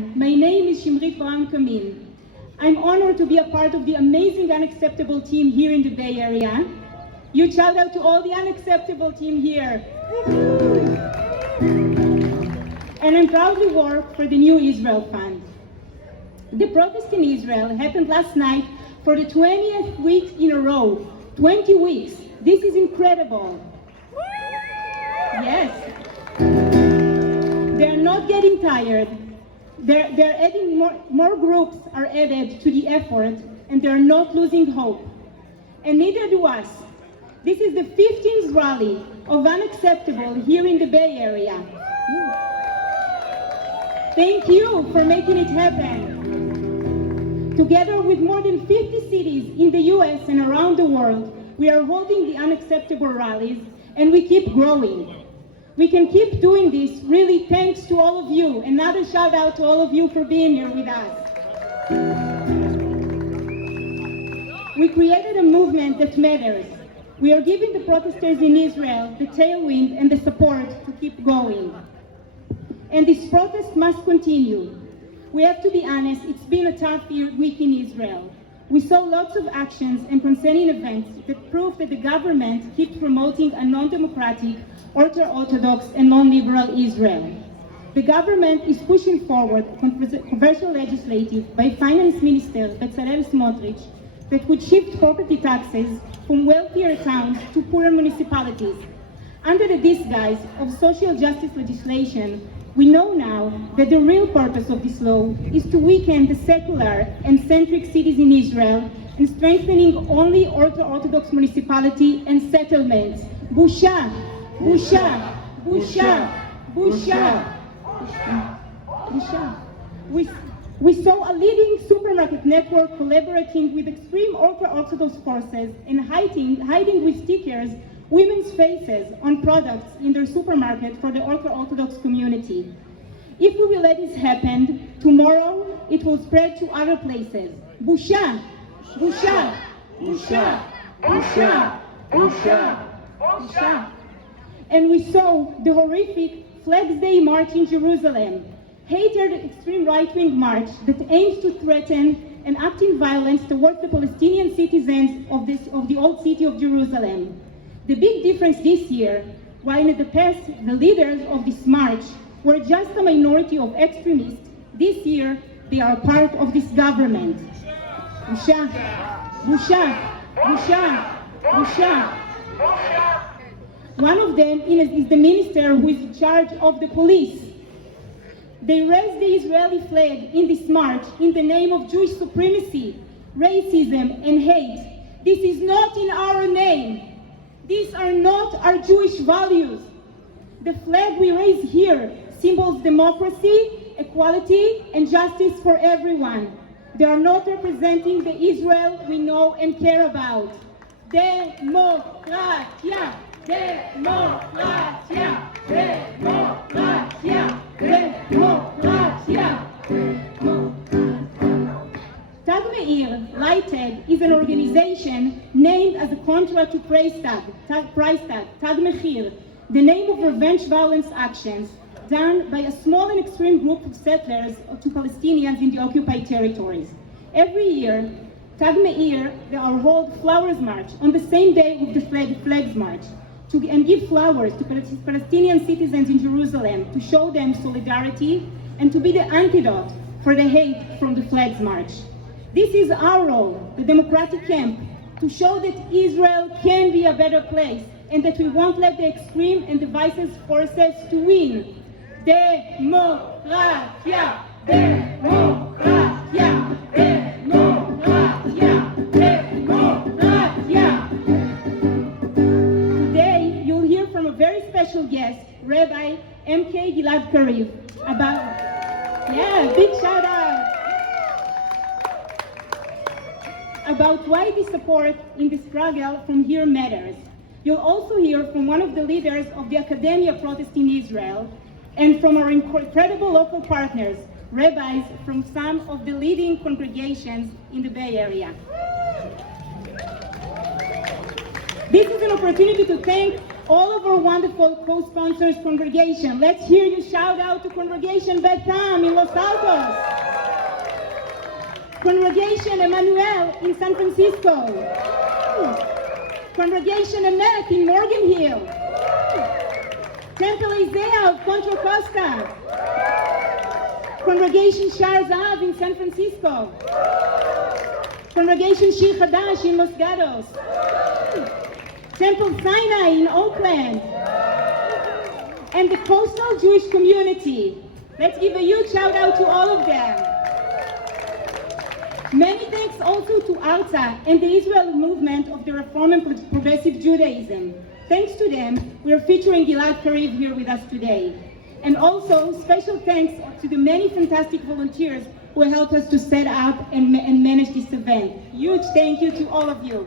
My name is Shimrit Braun-Kamin. I'm honored to be a part of the amazing Unacceptable team here in the Bay Area. Huge shout out to all the Unacceptable team here. And I proudly work for the New Israel Fund. The protest in Israel happened last night for the 20th week in a row. 20 weeks. This is incredible. Yes. They're not getting tired. They're adding more groups are added to the effort, and they're not losing hope. And neither do us. This is the 15th rally of Unacceptable here in the Bay Area. Thank you for making it happen. Together with more than 50 cities in the US and around the world, we are holding the Unacceptable rallies, and we keep growing. We can keep doing this really thanks to all of you. Another shout out to all of you for being here with us. We created a movement that matters. We are giving the protesters in Israel the tailwind and the support to keep going. And this protest must continue. We have to be honest, it's been a tough week in Israel. We saw lots of actions and concerning events that prove that the government keeps promoting a non-democratic, ultra-Orthodox and non-liberal Israel. The government is pushing forward controversial legislation by Finance Minister Bezalel Smotrich that would shift property taxes from wealthier towns to poorer municipalities. Under the disguise of social justice legislation, we know now that the real purpose of this law is to weaken the secular and centric cities in Israel and strengthening only ultra-Orthodox municipality and settlements. Busha! Busha! Busha! Busha! Busha! We saw a leading supermarket network collaborating with extreme ultra-Orthodox forces and hiding with stickers women's faces on products in their supermarket for the ultra-Orthodox community. If we will let this happen, tomorrow it will spread to other places. Busha! Busha! Busha! Busha! Busha! Busha! And we saw the horrific Flags Day march in Jerusalem, hated extreme right-wing march that aims to threaten and act in violence towards the Palestinian citizens of the old city of Jerusalem. The big difference this year, while in the past the leaders of this march were just a minority of extremists, this year they are part of this government. Busha! Busha! Busha! Busha! One of them is the minister who is in charge of the police. They raised the Israeli flag in this march in the name of Jewish supremacy, racism, and hate. This is not in our name. These are not our Jewish values. The flag we raise here symbols democracy, equality, and justice for everyone. They are not representing the Israel we know and care about. Democracia! Democracia! Democracia! Democracia! Tag Meir, Lighted, is an organization named as a contra to price tag, Tag Mechir, the name of revenge violence actions done by a small and extreme group of settlers to Palestinians in the occupied territories. Every year, Tag Meir, they are hold Flowers March on the same day with the Flags March and give flowers to Palestinian citizens in Jerusalem to show them solidarity and to be the antidote for the hate from the Flags March. This is our role, the democratic camp, to show that Israel can be a better place and that we won't let the extreme and divisive forces to win. Democracia! Democracia! Democracia! Democracia! Today, you'll hear from a very special guest, Rabbi M.K. Gilad Kariv, big shout out! About why the support in the struggle from here matters. You'll also hear from one of the leaders of the Academia protest in Israel and from our incredible local partners, rabbis from some of the leading congregations in the Bay Area. This is an opportunity to thank all of our wonderful co-sponsors congregation. Let's hear you shout out to Congregation Beth Tam in Los Altos. Congregation Emmanuel in San Francisco. Congregation Emet in Morgan Hill. Temple Isaiah of Contra Costa. Congregation Shar Zahav in San Francisco. Congregation Shir Hadash in Los Gatos. Temple Sinai in Oakland. And the coastal Jewish community. Let's give a huge shout out to all of them. Many thanks also to Arza and the Israel movement of the Reform and Progressive Judaism. Thanks to them, we are featuring Gilad Kariv here with us today. And also, special thanks to the many fantastic volunteers who helped us to set up and manage this event. Huge thank you to all of you.